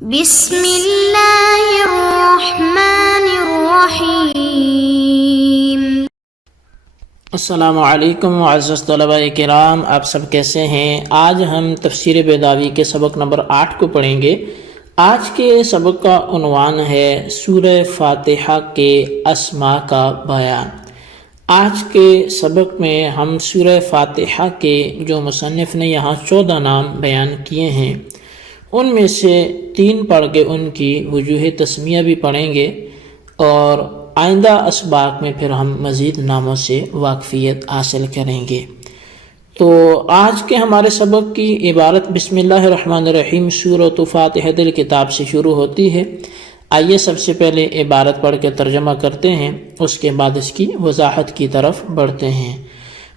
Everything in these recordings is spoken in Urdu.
بسم اللہ الرحمن الرحیم۔ السلام علیکم معزز طلباء کرام، آپ سب کیسے ہیں؟ آج ہم تفسیر بیضاوی کے سبق نمبر 8 کو پڑھیں گے۔ آج کے سبق کا عنوان ہے سورہ فاتحہ کے اسماء کا بیان۔ آج کے سبق میں ہم سورہ فاتحہ کے جو مصنف نے یہاں 14 نام بیان کیے ہیں ان میں سے 3 پڑھ کے ان کی وجوہ تسمیہ بھی پڑھیں گے، اور آئندہ اسباق میں پھر ہم مزید ناموں سے واقفیت حاصل کریں گے۔ تو آج کے ہمارے سبق کی عبارت بسم اللہ الرحمن الرحیم سورۃ فاتحۃ الکتاب سے شروع ہوتی ہے۔ آئیے سب سے پہلے عبارت پڑھ کے ترجمہ کرتے ہیں، اس کے بعد اس کی وضاحت کی طرف بڑھتے ہیں۔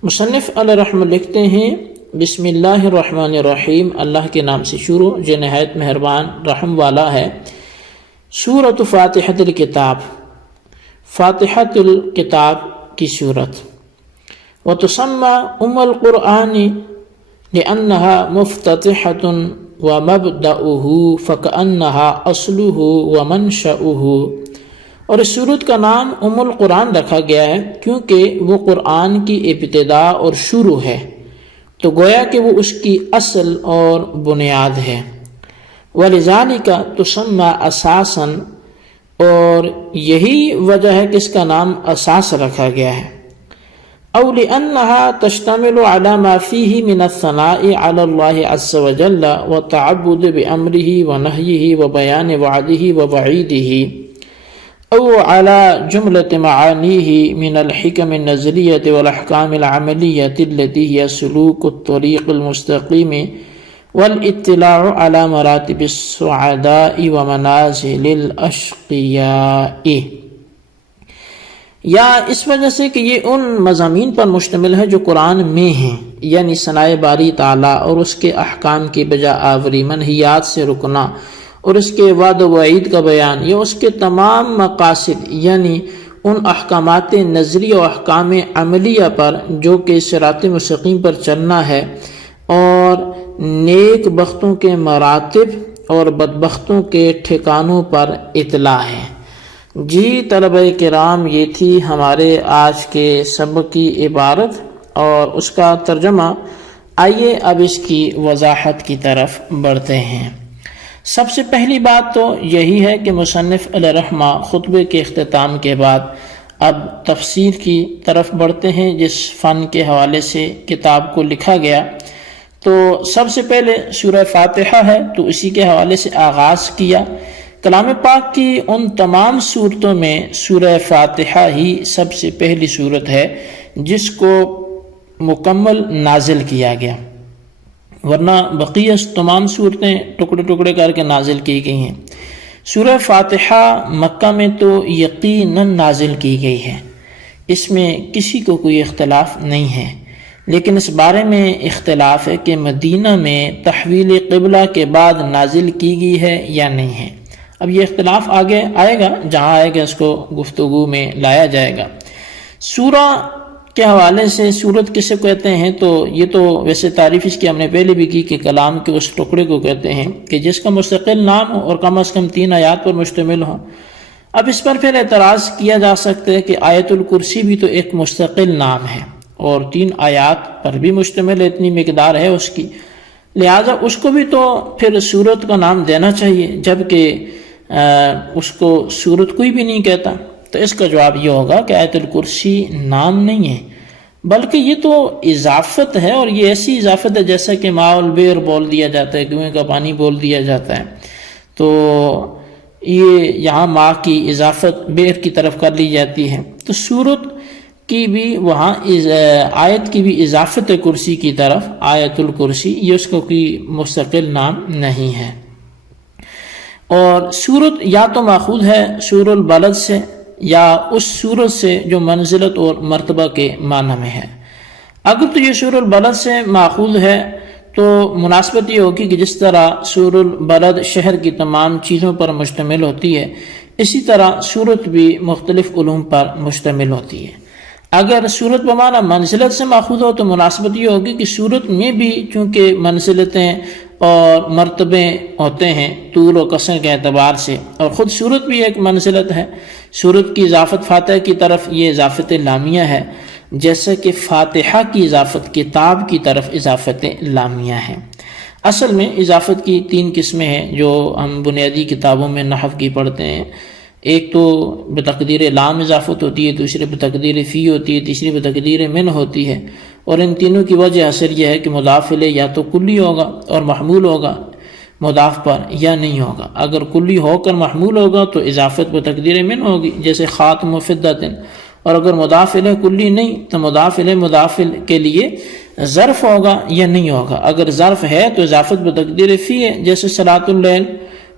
مصنف علیہ رحمہ لکھتے ہیں بسم اللہ الرحمن الرحیم، اللہ کے نام سے شروع جو نہایت مہربان رحم والا ہے۔ سورۃ فاتحۃ الکتاب، فاتحۃ الکتاب کی سورت۔ وتسمى القرآن لأنها مفتتحة ومبدأه فكأنها أصله ومنشأه، اور اس سورت کا نام القرآن رکھا گیا ہے کیونکہ وہ قرآن کی ابتدا اور شروع ہے، تو گویا کہ وہ اس کی اصل اور بنیاد ہے۔ وَلِذَلِكَ تُسَمَّى أَسَاسًا، اور یہی وجہ ہے کہ اس کا نام اساس رکھا گیا ہے۔ أو لأنها تشتمل على ما فيه من الثناء على الله عز وجل والتعبد بأمره ونهيه وبيان وعده ووعيده، أو على جملة معانيه من الحكم النزلية والأحكام العملية التي هي سلوك الطريق المستقيم والاطلاع على مراتب السعداء ومنازل الأشقياء، یا اس وجہ سے کہ یہ ان مضامین پر مشتمل ہے جو قرآن میں ہیں، یعنی ثناء باری تعالیٰ اور اس کے احکام کی بجا آوری، منہیات سے رکنا اور اس کے وعد و وعید کا بیان، یہ اس کے تمام مقاصد یعنی ان احکامات نظری و احکام عملیہ پر جو کہ صراط مستقیم پر چلنا ہے، اور نیک بختوں کے مراتب اور بدبختوں کے ٹھکانوں پر اطلاع ہے۔ جی طلبہ کرام، یہ تھی ہمارے آج کے سبق کی عبارت اور اس کا ترجمہ۔ آئیے اب اس کی وضاحت کی طرف بڑھتے ہیں۔ سب سے پہلی بات تو یہی ہے کہ مصنف علیہ رحمہ خطبے کے اختتام کے بعد اب تفسیر کی طرف بڑھتے ہیں جس فن کے حوالے سے کتاب کو لکھا گیا۔ تو سب سے پہلے سورہ فاتحہ ہے تو اسی کے حوالے سے آغاز کیا۔ کلام پاک کی ان تمام صورتوں میں سورہ فاتحہ ہی سب سے پہلی صورت ہے جس کو مکمل نازل کیا گیا، ورنہ بقیہ تمام صورتیں ٹکڑے ٹکڑے کر کے نازل کی گئی ہیں۔ سورہ فاتحہ مکہ میں تو یقیناً نازل کی گئی ہے، اس میں کسی کو کوئی اختلاف نہیں ہے، لیکن اس بارے میں اختلاف ہے کہ مدینہ میں تحویل قبلہ کے بعد نازل کی گئی ہے یا نہیں ہے۔ اب یہ اختلاف آگے آئے گا، جہاں آئے گا اس کو گفتگو میں لایا جائے گا۔ سورہ کے حوالے سے سورت کسے کہتے ہیں، تو یہ تو ویسے تعریف اس کی ہم نے پہلے بھی کی کہ کلام کے اس ٹکڑے کو کہتے ہیں کہ جس کا مستقل نام ہو اور کم از کم 3 آیات پر مشتمل ہو۔ اب اس پر پھر اعتراض کیا جا سکتا ہے کہ آیت الکرسی بھی تو ایک مستقل نام ہے اور 3 آیات پر بھی مشتمل ہے، اتنی مقدار ہے اس کی، لہٰذا اس کو بھی تو پھر سورت کا نام دینا چاہیے، جبکہ اس کو سورت کوئی بھی نہیں کہتا۔ تو اس کا جواب یہ ہوگا کہ آیت الکرسی نام نہیں ہے، بلکہ یہ تو اضافت ہے، اور یہ ایسی اضافت ہے جیسا کہ ماء البئر بول دیا جاتا ہے، کنویں کا پانی بول دیا جاتا ہے، تو یہ یہاں ماء کی اضافت بئر کی طرف کر لی جاتی ہے، تو سورت کی بھی وہاں آیت کی بھی اضافت کرسی کی طرف، آیت الکرسی، یہ اس کو کوئی مستقل نام نہیں ہے۔ اور سورت یا تو ماخوذ ہے سور البلد سے یا اس سورت سے جو منزلت اور مرتبہ کے معنی میں ہے۔ اگر تو یہ سور البلد سے ماخوذ ہے تو مناسبت یہ ہوگی کہ جس طرح سور البلد شہر کی تمام چیزوں پر مشتمل ہوتی ہے، اسی طرح سورت بھی مختلف علوم پر مشتمل ہوتی ہے۔ اگر صورت بمانا منزلت سے ماخوذ ہو تو مناسبت یہ ہوگی کہ صورت میں بھی چونکہ منزلتیں اور مرتبے ہوتے ہیں طول و قصر کے اعتبار سے، اور خود صورت بھی ایک منزلت ہے۔ صورت کی اضافت فاتحہ کی طرف یہ اضافت لامیہ ہے، جیسا کہ فاتحہ کی اضافت کتاب کی طرف اضافت لامیہ ہے۔ اصل میں اضافت کی 3 قسمیں ہیں جو ہم بنیادی کتابوں میں نحو کی پڑھتے ہیں۔ ایک تو بتقدیر لام اضافت ہوتی ہے، دوسری بتقدیر فی ہوتی ہے، تیسری بتقدیر من ہوتی ہے، اور ان تینوں کی وجہ اثر یہ ہے کہ مضاف الیہ یا تو کلی ہوگا اور محمول ہوگا مضاف پر، یا نہیں ہوگا۔ اگر کلی ہو کر محمول ہوگا تو اضافت بتقدیر من ہوگی، جیسے خاتم و فدۃ، اور اگر مضاف الیہ کلی نہیں تو مضاف الیہ مضاف کے لیے ظرف ہوگا یا نہیں ہوگا۔ اگر ظرف ہے تو اضافت بتقدیر فی ہے، جیسے صلاۃ اللیل،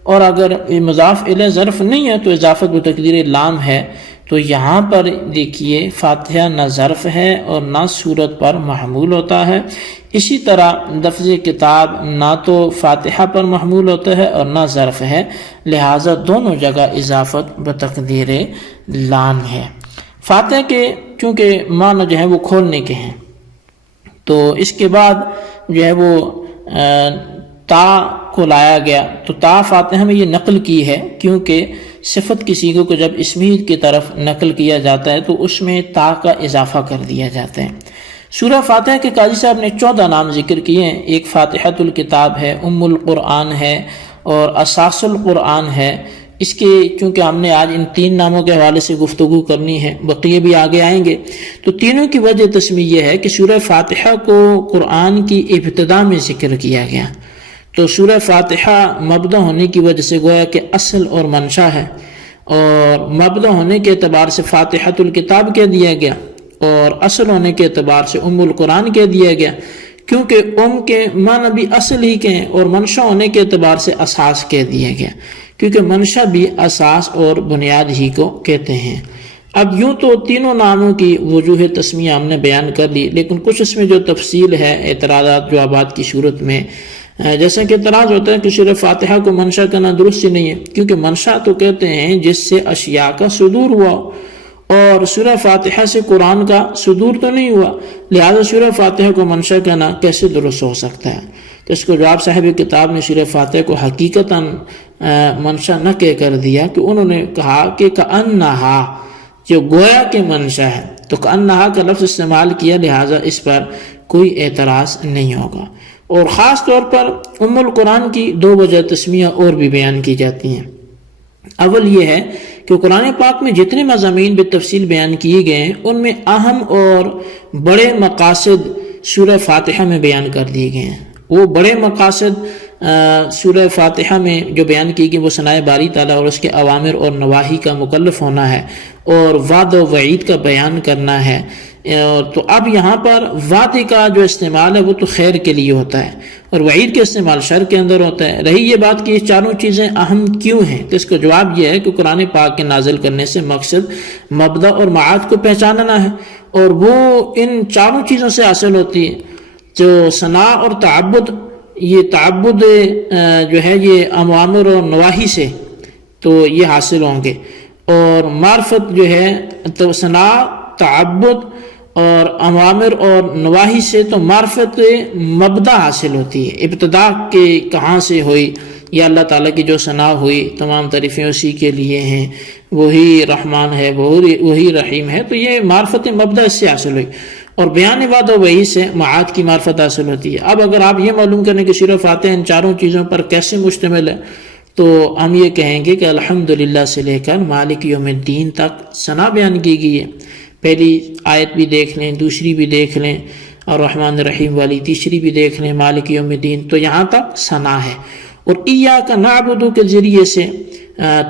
اور اگر مضاف الیہ ظرف نہیں ہے تو اضافت بتقدیر لام ہے۔ تو یہاں پر دیکھیے فاتحہ نہ ظرف ہے اور نہ صورت پر محمول ہوتا ہے۔ اسی طرح لفظ کتاب نہ تو فاتحہ پر محمول ہوتا ہے اور نہ ظرف ہے، لہٰذا دونوں جگہ اضافت بتقدیر لام ہے۔ فاتحہ کے چونکہ معنی جو ہے وہ کھولنے کے ہیں، تو اس کے بعد جو ہے وہ تا کو لایا گیا، تو تا فاتحہ میں یہ نقل کی ہے، کیونکہ صفت کی صیغوں کو جب اسمی کی طرف نقل کیا جاتا ہے تو اس میں تا کا اضافہ کر دیا جاتا ہے۔ سورہ فاتحہ کے قاضی صاحب نے 14 نام ذکر کیے ہیں۔ ایک فاتحۃ الکتاب ہے، ام القرآن ہے، اور اساس القرآن ہے۔ اس کے چونکہ ہم نے آج ان 3 ناموں کے حوالے سے گفتگو کرنی ہے، بقیہ بھی آگے آئیں گے، تو تینوں کی وجہ تسمیہ یہ ہے کہ سورہ فاتحہ کو قرآن کی ابتدا میں ذکر کیا گیا، تو سورہ فاتحہ مبدا ہونے کی وجہ سے گویا کہ اصل اور منشا ہے، اور مبدا ہونے کے اعتبار سے فاتحۃ الکتاب کہہ دیا گیا، اور اصل ہونے کے اعتبار سے ام القرآن کہہ دیا گیا، کیونکہ ام کے معنی بھی اصل ہی کے ہیں، اور منشا ہونے کے اعتبار سے اساس کہہ دیا گیا، کیونکہ منشا بھی اساس اور بنیاد ہی کو کہتے ہیں۔ اب یوں تو تینوں ناموں کی وجوہ تسمیہ ہم نے بیان کر لی، لیکن کچھ اس میں جو تفصیل ہے اعتراضات جوابات کی صورت میں، جیسا کہ اعتراض ہوتا ہے کہ سورہ فاتحہ کو منشا کرنا درست ہی نہیں ہے، کیونکہ منشا تو کہتے ہیں جس سے اشیاء کا صدور ہوا، اور سورہ فاتحہ سے قرآن کا صدور تو نہیں ہوا، لہذا سورہ فاتحہ کو منشا کہنا کیسے درست ہو سکتا ہے؟ تو اس کو جواب صاحب کتاب نے سورہ فاتحہ کو حقیقتاً منشا نہ کہہ کر دیا، کہ انہوں نے کہا کہ کأنہا، جو گویا کہ منشا ہے، تو کأنہا کا لفظ استعمال کیا، لہذا اس پر کوئی اعتراض نہیں ہوگا۔ اور خاص طور پر ام القرآن کی 2 وجہ تسمیہ اور بھی بیان کی جاتی ہیں۔ اول یہ ہے کہ قرآن پاک میں جتنے مضامین بالتفصیل بیان کیے گئے ہیں، ان میں اہم اور بڑے مقاصد سورہ فاتحہ میں بیان کر دیے گئے ہیں۔ وہ بڑے مقاصد سورہ فاتحہ میں جو بیان کی گئی وہ ثنائے باری تعالیٰ اور اس کے اوامر اور نواہی کا مکلف ہونا ہے، اور وعد و وعید کا بیان کرنا ہے۔ تو اب یہاں پر وعدے کا جو استعمال ہے وہ تو خیر کے لیے ہوتا ہے، اور وعید کا استعمال شر کے اندر ہوتا ہے۔ رہی یہ بات کہ یہ چاروں چیزیں اہم کیوں ہیں، تو اس کا جواب یہ ہے کہ قرآن پاک کے نازل کرنے سے مقصد مبدا اور معاد کو پہچاننا ہے، اور وہ ان چاروں چیزوں سے حاصل ہوتی ہے، جو ثنا اور تعبد، یہ تعبد جو ہے یہ اوامر اور نواہی سے تو یہ حاصل ہوں گے، اور معرفت جو ہے تو ثنا، تعبد اور اوامر اور نواہی سے تو معرفت مبدا حاصل ہوتی ہے۔ ابتدا کے کہاں سے ہوئی، یا اللہ تعالیٰ کی جو ثنا ہوئی، تمام تعریفیں اسی کے لیے ہیں، وہی رحمان ہے، وہی رحیم ہے، تو یہ معرفت مبدا اس سے حاصل ہوئی، اور بیان وعد و وحی سے معاد کی معرفت حاصل ہوتی ہے۔ اب اگر آپ یہ معلوم کریں کہ سورہ فاتحہ ان چاروں چیزوں پر کیسے مشتمل ہے، تو ہم یہ کہیں گے کہ الحمدللہ سے لے کر مالک یوم الدین تک ثنا بیان کی گئی ہے۔ پہلی آیت بھی دیکھ لیں، دوسری بھی دیکھ لیں، اور رحمان الرحیم والی تیسری بھی دیکھ لیں، مالک یوم الدین، تو یہاں تک ثنا ہے۔ اور ایاک نعبد کے ذریعے سے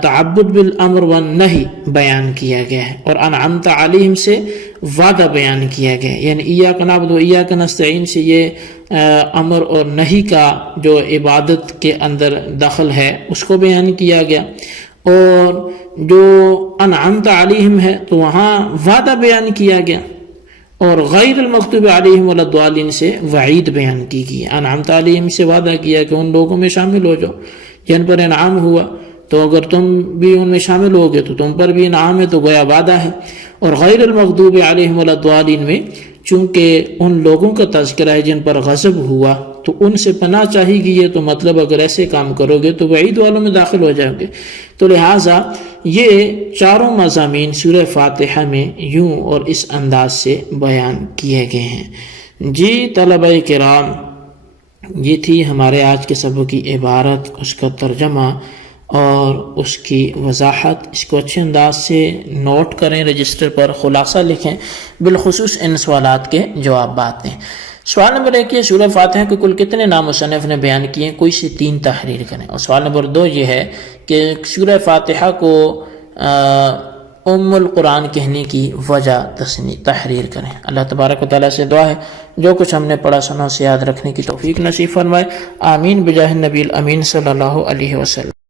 تعبد بالامر والنہی بیان کیا گیا ہے، اور انعمت علیہم سے وعدہ بیان کیا گیا ہے، یعنی ایاک نعبد و ایاک نستعین سے یہ امر اور نہی کا جو عبادت کے اندر دخل ہے اس کو بیان کیا گیا، اور جو انعمت علیہم ہے تو وہاں وعدہ بیان کیا گیا، اور غیر المغضوب علیہم ولا الضالین سے وعید بیان کی گئی۔ انعمت علیہم سے وعدہ کیا کہ ان لوگوں میں شامل ہو جاؤ جن پر انعام ہوا، تو اگر تم بھی ان میں شامل ہوگے تو تم پر بھی انعام ہے، تو گویا وعدہ ہے۔ اور غیر المغضوب علیہم ولا الضالین میں چونکہ ان لوگوں کا تذکرہ ہے جن پر غضب ہوا، تو ان سے پناہ چاہی گئی ہے، تو مطلب اگر ایسے کام کرو گے تو وعید والوں میں داخل ہو جاؤ گے۔ تو لہٰذا یہ چاروں مضامین سورہ فاتحہ میں یوں اور اس انداز سے بیان کیے گئے ہیں۔ جی طلبہ کرام، یہ تھی ہمارے آج کے سبق کی عبارت، اس کا ترجمہ اور اس کی وضاحت۔ اس کو اچھے انداز سے نوٹ کریں، رجسٹر پر خلاصہ لکھیں، بالخصوص ان سوالات کے جوابات دیں۔ سوال نمبر 1 یہ سورہ فاتحہ کے کل کتنے نام مصنف نے بیان کیے ہیں؟ کوئی سے 3 تحریر کریں۔ اور سوال نمبر 2 یہ ہے کہ سورہ فاتحہ کو ام القرآن کہنے کی وجہ تحریر کریں۔ اللہ تبارک و تعالیٰ سے دعا ہے جو کچھ ہم نے پڑھا سنا اسے یاد رکھنے کی توفیق نصیب فرمائے۔ آمین بجاہ النبی الامین صلی اللہ علیہ وسلم۔